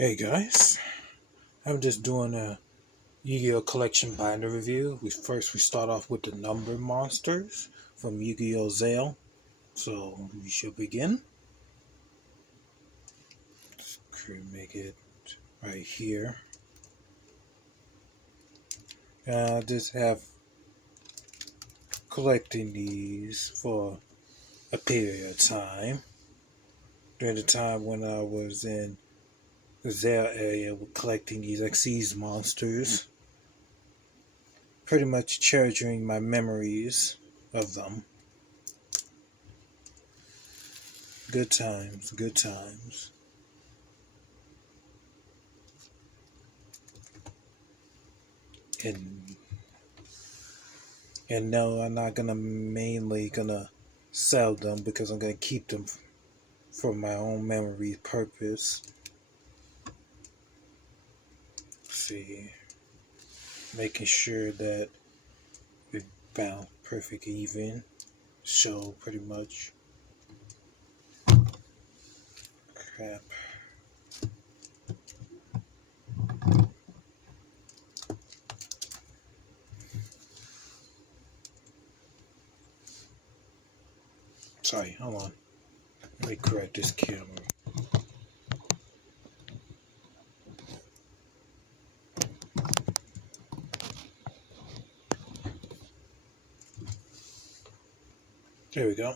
Hey guys, I'm just doing a Yu-Gi-Oh collection binder review. We start off with the number monsters from Yu-Gi-Oh Zale. So we should begin. Make it right here. Just have collecting these for a period of time. During the time when I was in the Zale area, with collecting these Xyz monsters. Pretty much cherishing my memories of them. Good times, good times. And no, I'm not mainly gonna sell them because I'm gonna keep them for my own memory purpose. Let's see, making sure that we bounce perfect even. Show pretty much. Crap. Sorry, hold on. Let me correct this camera. There we go.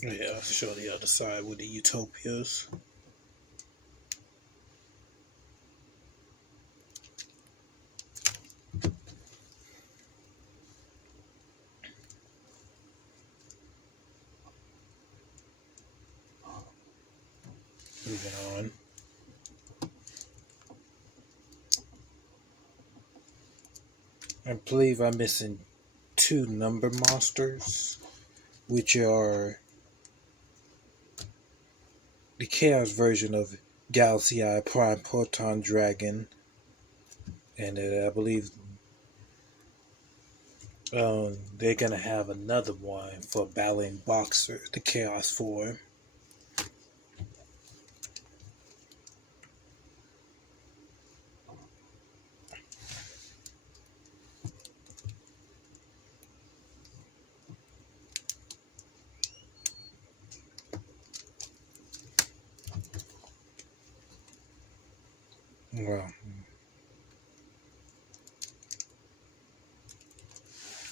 Yeah, I'll show the other side with the utopias. Moving on. I believe I'm missing two number monsters, which are the Chaos version of Galaxy Eye Prime Proton Dragon, and I believe they're gonna have another one for battling Boxer, the Chaos form. Well,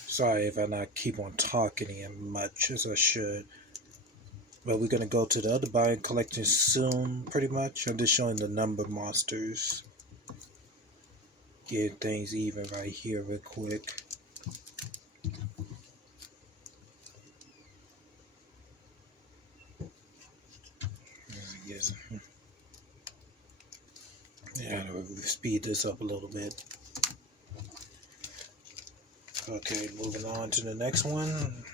sorry if I not keep on talking as much as I should. But we're gonna go to the other bind collection soon, pretty much. I'm just showing the number monsters. Get things even right here real quick. Yes. Yeah, I'll speed this up a little bit. Okay, moving on to the next one.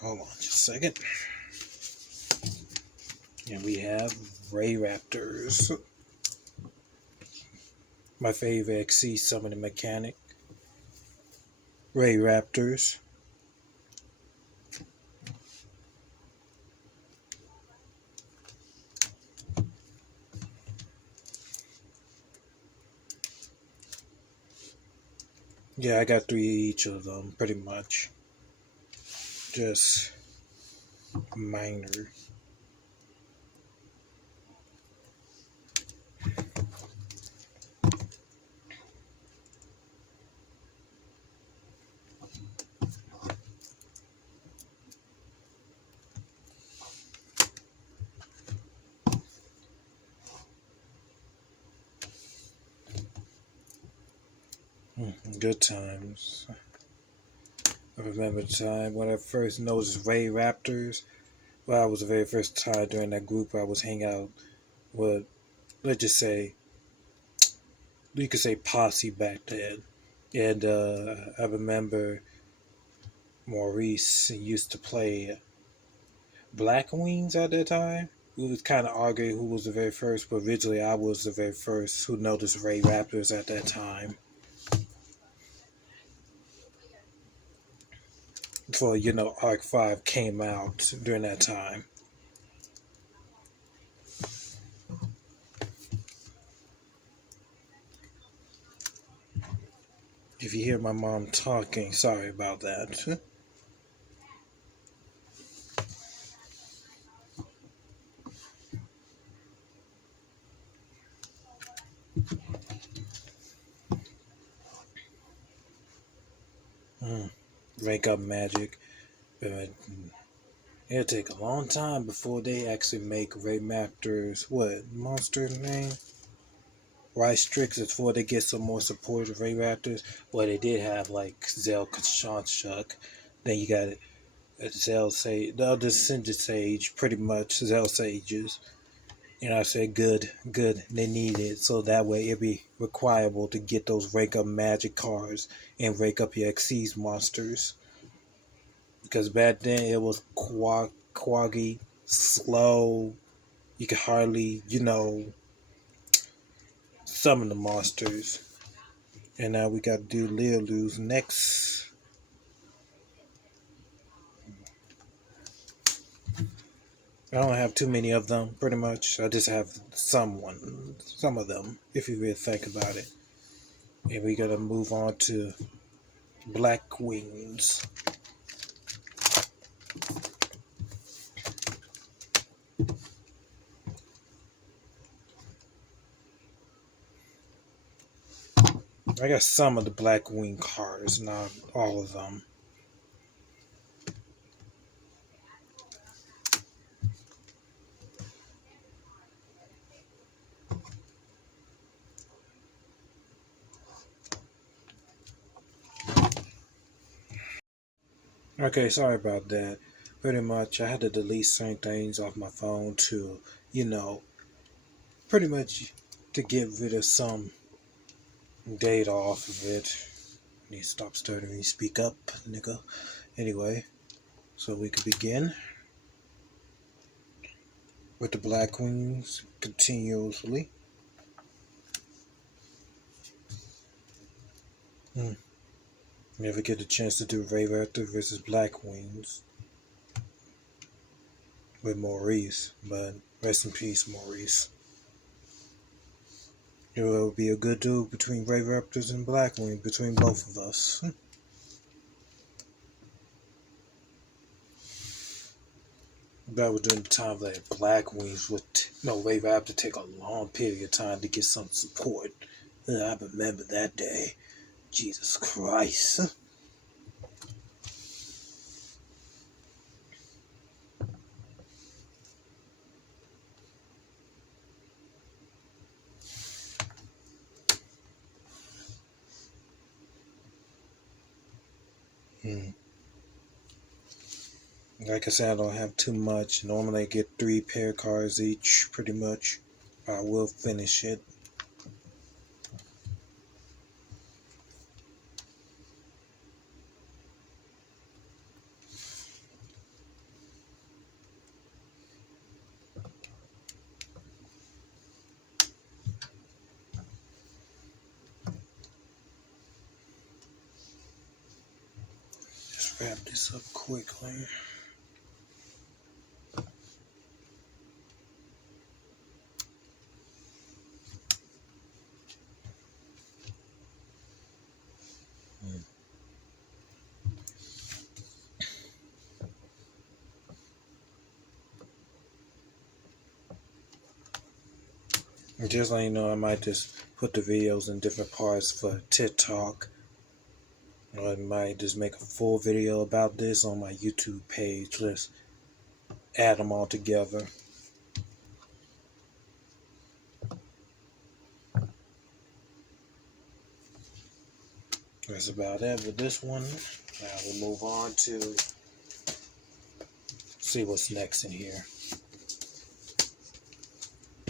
Hold on just a second. And we have Ray Raptors. My favorite XC summoning mechanic. Ray Raptors. Yeah, I got three each of them, pretty much. Just minor. Good times. I remember the time when I first noticed Ray Raptors. Well, I was the very first time during that group I was hanging out with, let's just say, you could say posse back then. And I remember Maurice used to play Black Wings at that time. We was kind of arguing who was the very first, but originally I was the very first who noticed Ray Raptors at that time. before Arc 5 came out during that time. If you hear my mom talking, sorry about that. Wake up magic. But it'll take a long time before they actually make Ray Raptor's monster name? Rice Strix before they get some more support of Ray Raptors. Well, they did have like Zell Kachunchuk. Then you got Zell Sage, the other Cinder Sage, pretty much Zell Sages. I said good. They need it so that way it'd be requireable to get those rake up magic cards and rake up your Xyz monsters. Because back then it was quaggy, slow. You could hardly, summon the monsters. And now we got to do Leolu's next. I don't have too many of them, pretty much. I just have some of them, if you really think about it. And we gotta move on to Black Wings. I got some of the Black Wing cards, not all of them. Okay, sorry about that. Pretty much, I had to delete certain things off my phone to, pretty much to get rid of some data off of it. I need to stop stuttering and speak up, nigga. Anyway, so we could begin with the Black Wings continuously. Never get a chance to do Ray Raptor versus Black Wings with Maurice, but rest in peace, Maurice. It will be a good duel between Ray Raptors and Black Wings, between both of us. That was during the time that Black Wings would, Ray Raptor take a long period of time to get some support. I remember that day. Jesus Christ. Like I said, I don't have too much. Normally I get 3 pair cards each, pretty much. I will finish it. Just wrap this up quickly. Just let you know, I might just put the videos in different parts for TikTok. Or I might just make a full video about this on my YouTube page. Let's add them all together. That's about it with this one. Now we'll move on to see what's next in here.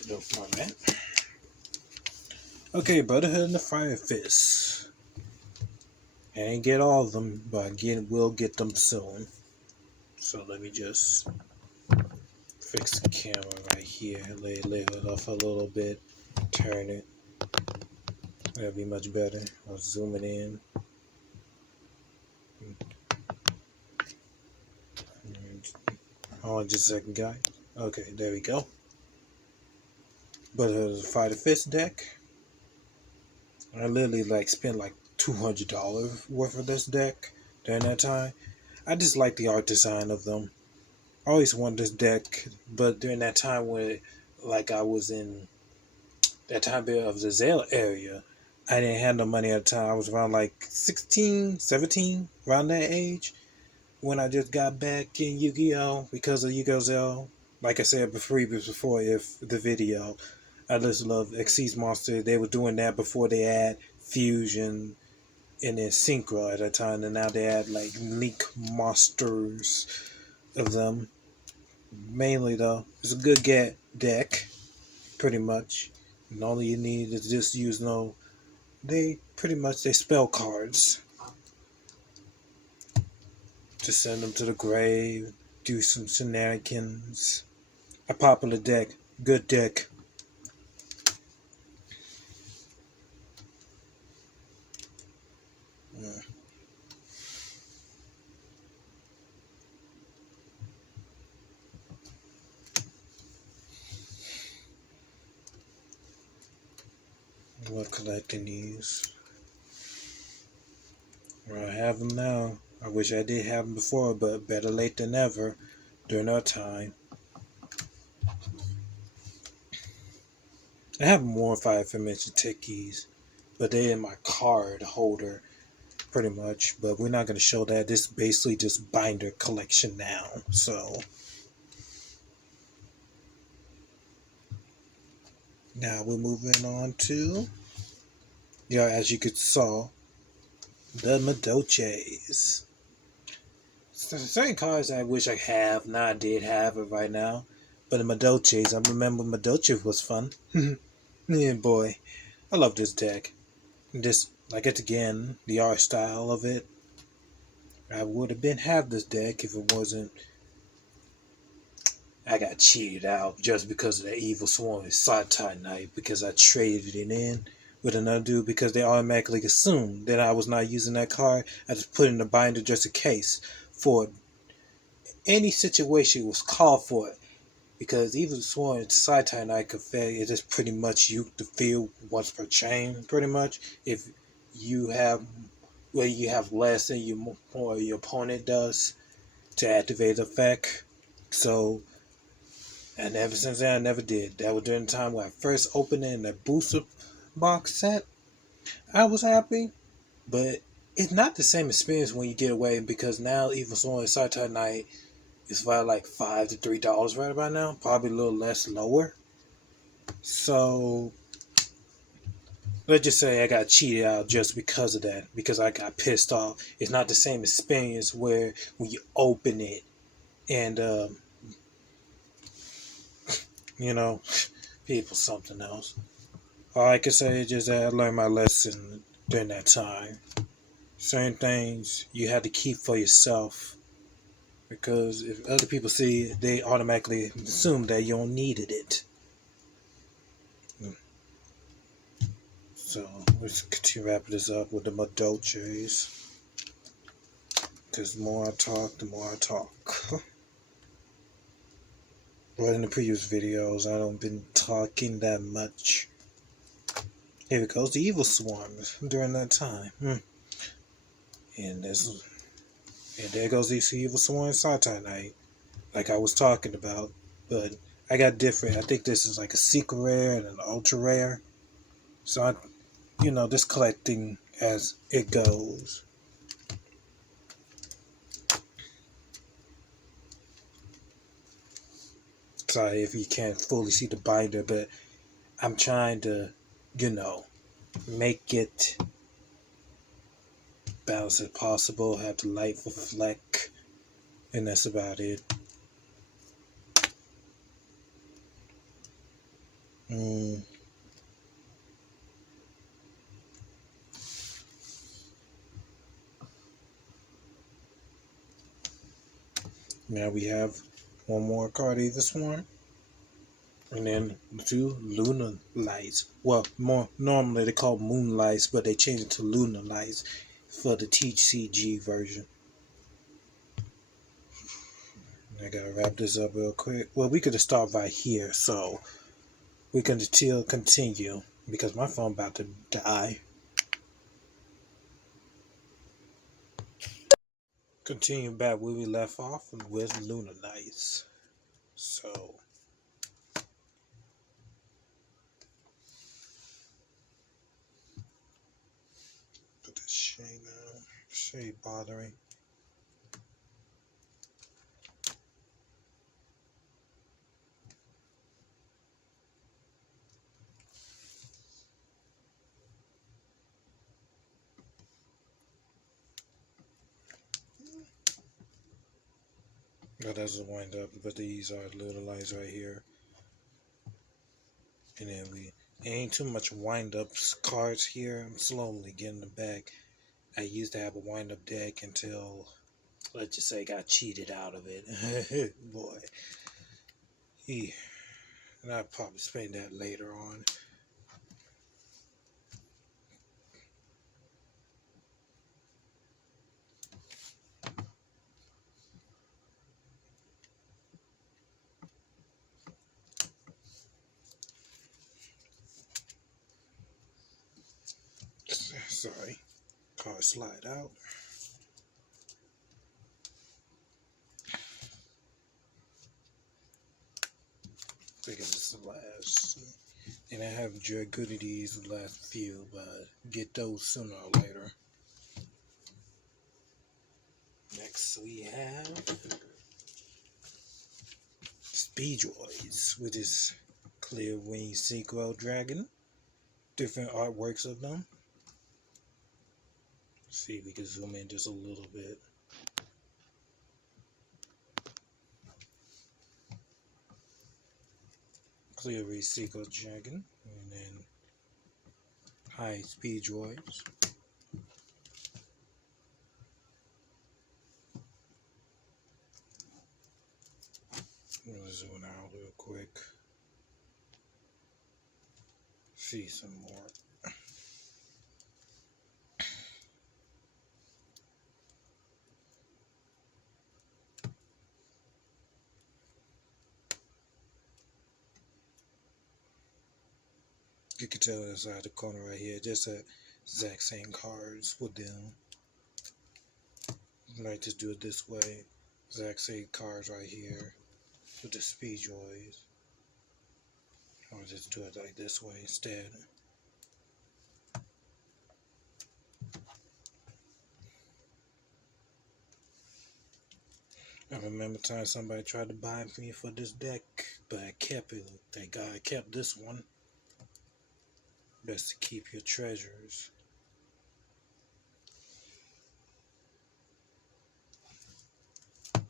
No comment. Okay, Brotherhood and the Fire Fist. I ain't get all of them, but again, we'll get them soon. So let me just fix the camera right here. Lay it off a little bit. Turn it. That'll be much better. I'll zoom it in. Hold on just a second, guys. Okay, there we go. But it was a Fighter Fist deck. I literally spent like $200 worth of this deck during that time. I just like the art design of them. I always wanted this deck, but during that time when I was in that time period of the Zale area, I didn't have no money at the time. I was around like 16, 17, around that age, when I just got back in Yugioh because of Yu-Gi-Oh! Zale. Like I said before, if the video, I just love Xyz Monster. They were doing that before they had Fusion and then Synchro at that time, and now they had like Link Monsters of them. Mainly though, it's a good deck, pretty much. And all you need is just use they spell cards to send them to the grave, do some shenanigans. A popular deck, good deck. We're collecting these. Well, I have them now. I wish I did have them before, but better late than never during our time. I have more aforementioned techies, but they're in my card holder, pretty much. But we're not going to show that. This is basically just binder collection now. So now we're moving on to, as you could saw, the Madoches. Certain cards I wish I have. Now I did have it right now. But the Madoches, I remember Madoche was fun. Yeah, boy. I love this deck. This, like it again, the art style of it. I would have have this deck if it wasn't. I got cheated out just because of that Evil Swarm and Satai Knight because I traded it in with another dude because they automatically assumed that I was not using that card. I just put it in the binder just in case for any situation was called for it. Because even Swarm and Satai Knight could fail, it is pretty much you the field once per chain, pretty much. If you have less than more your opponent does to activate the effect. So, and ever since then I never did. That was during the time when I first opened it in the booster box set. I was happy, but it's not the same experience when you get away because now even Swarm and Satai Knight it's about like $5 to $3 right about now, probably a little less lower. So let's just say I got cheated out just because of that, because I got pissed off. It's not the same experience where when you open it and people something else. All I can say is just that I learned my lesson during that time. Certain things you have to keep for yourself. Because if other people see it, they automatically assume that you don't needed it. So let's continue wrapping this up with the Madoches. Because the more I talk, the more I talk. But in the previous videos, I don't been talking that much. Here it goes, the Evil Swarm during that time. And there goes these Evil Swarm Satai Knight, like I was talking about. But I got different. I think this is like a secret rare and an ultra rare. So I, just collecting as it goes. Sorry if you can't fully see the binder, but I'm trying to, make it balanced as possible, have the light reflect, and that's about it. Now we have one more card, this one. And then 2 lunar lights. Well, more normally they call moonlights, but they changed it to lunar lights for the TCG version. I gotta wrap this up real quick. Well, we could have started right here, so we can still continue because my phone about to die. Continue back where we left off with Lunar Nights. So put this shade now. Shade bothering. That doesn't wind up, but these are little lights right here. And then we ain't too much wind up cards here. I'm slowly getting them back. I used to have a wind up deck until, let's just say, got cheated out of it. Boy. And I'll probably explain that later on. Sorry. Card slide out. I think it's the last. And I have enjoyed good of these the last few, but get those sooner or later. Next we have Speedroids with this clear winged synchro dragon. Different artworks of them. Let's see if we can zoom in just a little bit. Clear winged synchro dragon, and then high speed droids. I'm gonna zoom out real quick. See some more. You can tell inside the corner right here, just the exact same cards with them. I might just do it this way. Exact same cards right here with the speed droids. I'll just do it like this way instead. I remember time somebody tried to buy me for this deck, but I kept it. Thank God I kept this one. Best to keep your treasures.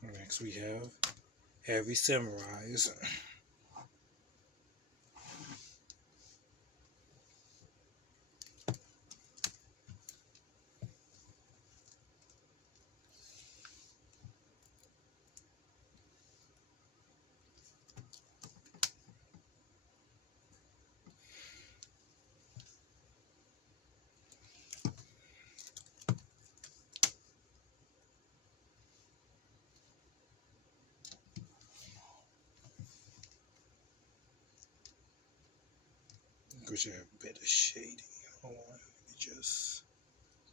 Next we have Heavy Samurais. Wish I have better shading. Hold on, let me just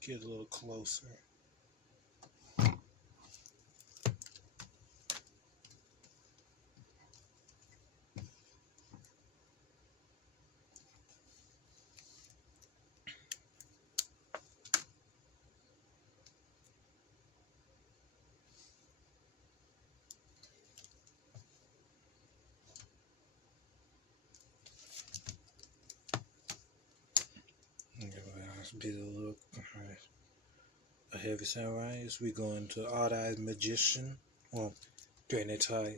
get a little closer. Be a little a Heavy Samurais. We go into Odd Eyes Magician. Well, during that time,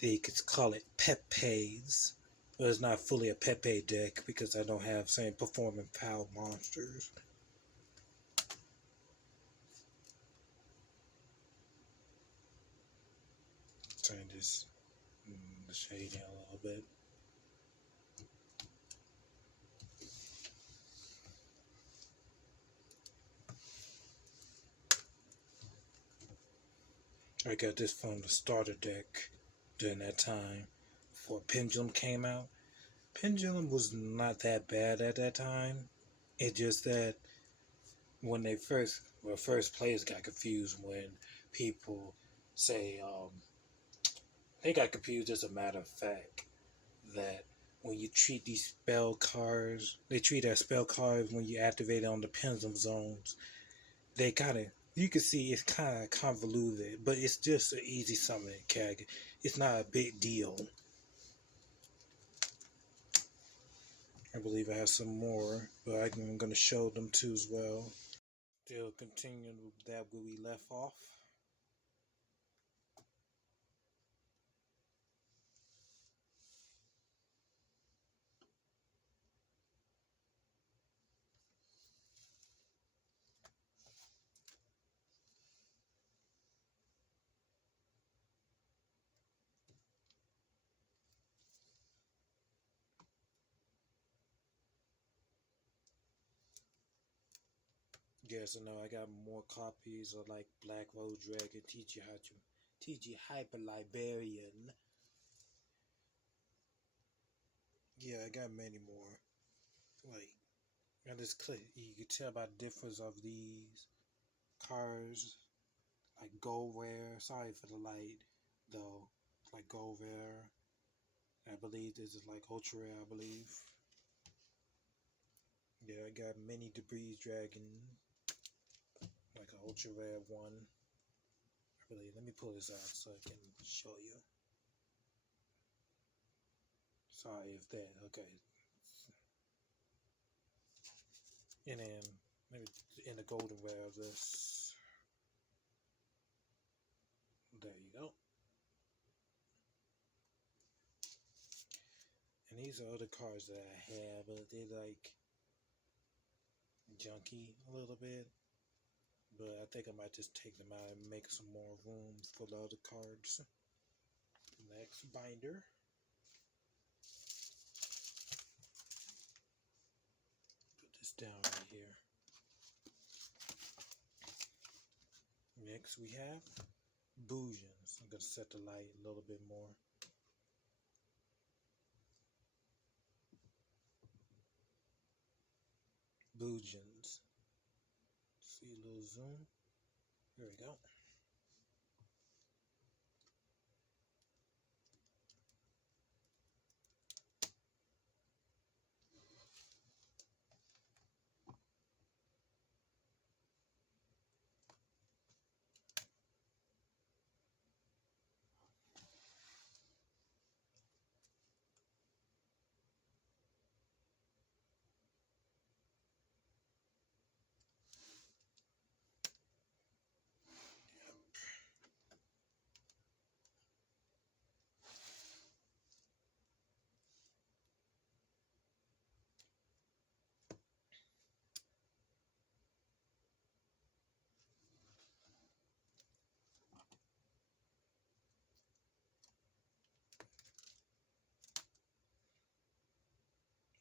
they could call it Pepe's. But it's not fully a Pepe deck because I don't have same performing power monsters. Turn this the shade down a little bit. I got this from the starter deck during that time before Pendulum came out. Pendulum was not that bad at that time. It just that when first players got confused when people say they got confused as a matter of fact that when you treat these spell cards, they treat as spell cards when you activate it on the pendulum zones. They kind of you can see it's kind of convoluted, but it's just an easy summoning character. It's not a big deal. I believe I have some more, but I'm going to show them too as well. Still continuing with that where we left off. Yes, I know I got more copies of like Black Rose Dragon, TG Hyper Librarian. Yeah, I got many more. Like I just click. You can tell by the difference of these cards, like gold rare. Sorry for the light, though. Like gold rare. I believe this is like ultra rare. I believe. Yeah, I got many debris dragon, like an ultra rare one. I believe. Let me pull this out so I can show you. Sorry if that. Okay, and then maybe in the golden rare of this. There you go. And these are other cards that I have, but they're like junky a little bit. But I think I might just take them out and make some more room for the other cards. Next binder. Put this down right here. Next we have Boosions. I'm going to set the light a little bit more. Boosions. See a little zoom. There we go.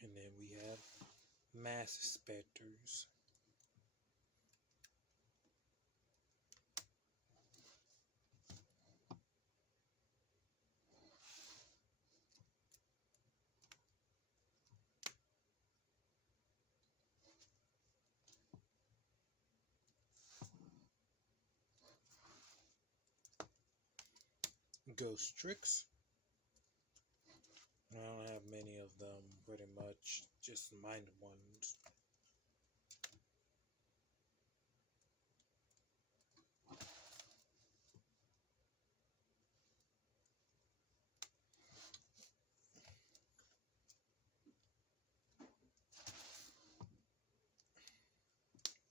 And then we have Mass Specters. Ghost Tricks. I don't have many of them, pretty much, just minor ones.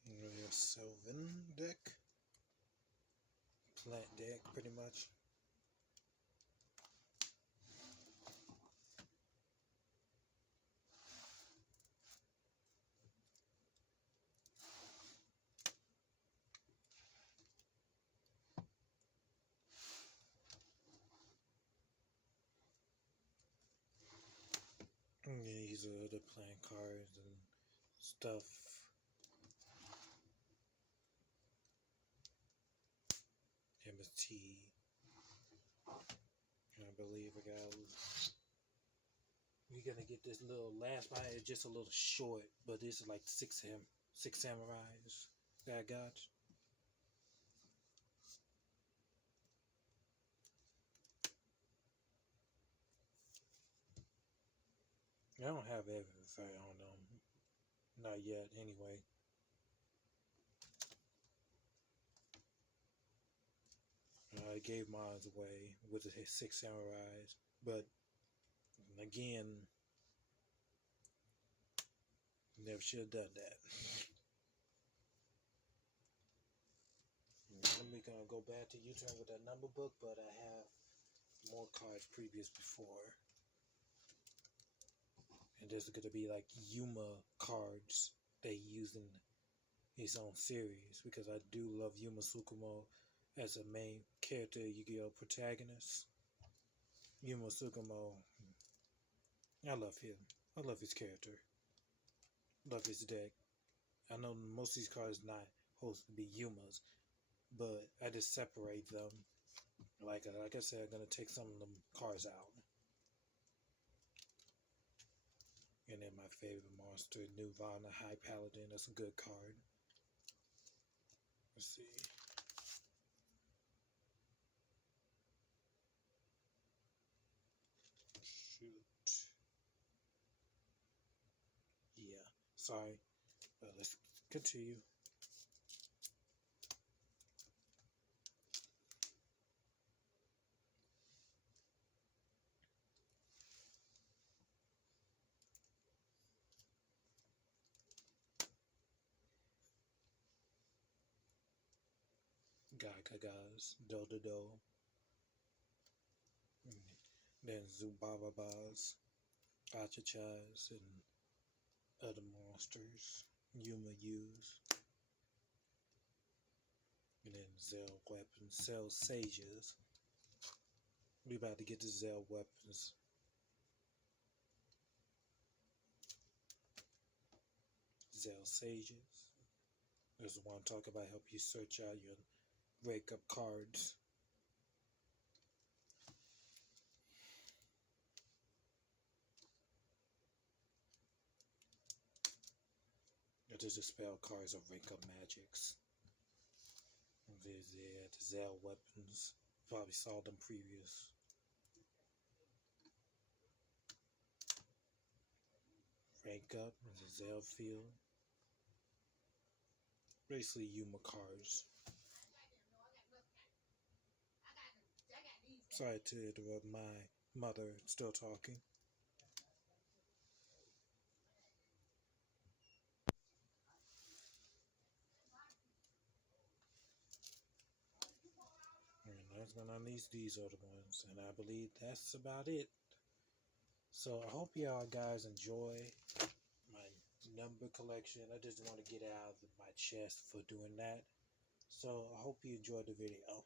And we have Sylvan deck, plant deck, pretty much. And these are other plant cards and stuff. And MST. I believe I got. We're gonna get this little last bite. It's just a little short, but this is like six samurais that I got. I don't have everything on them. Not yet, anyway. I gave mine away with the six samurais, but again, never should have done that. We're gonna go back to U-turn with that number book, but I have more cards previous before, and this is gonna be like Yuma cards they use in his own series because I do love Yuma Tsukumo as a main character Yu-Gi-Oh protagonist. Yuma Tsukumo, I love him. I love his character. Love his deck. I know most of these cards not supposed to be Yumas, but I just separate them. Like I said, I'm gonna take some of them cards out. And then my favorite monster, Nirvana High Paladin. That's a good card. Let's see. Shoot. Yeah. Sorry. Let's continue. Gagagas, Dododo, then Zubababas, Achachas, and other monsters. Yuma U's. And then Zell weapons, Cell sages. We about to get to Zell weapons. Zell sages. There's the one talk about help you search out your break up cards. That is dispel cards of rank up magics. There's the Zell weapons. Probably saw them previous. Rank up, the Zell field. Basically Yuma cards. Sorry to interrupt, my mother still talking. And that's gonna unleash these other ones. And I believe that's about it. So I hope y'all guys enjoy my number collection. I just want to get out of my chest for doing that. So I hope you enjoyed the video.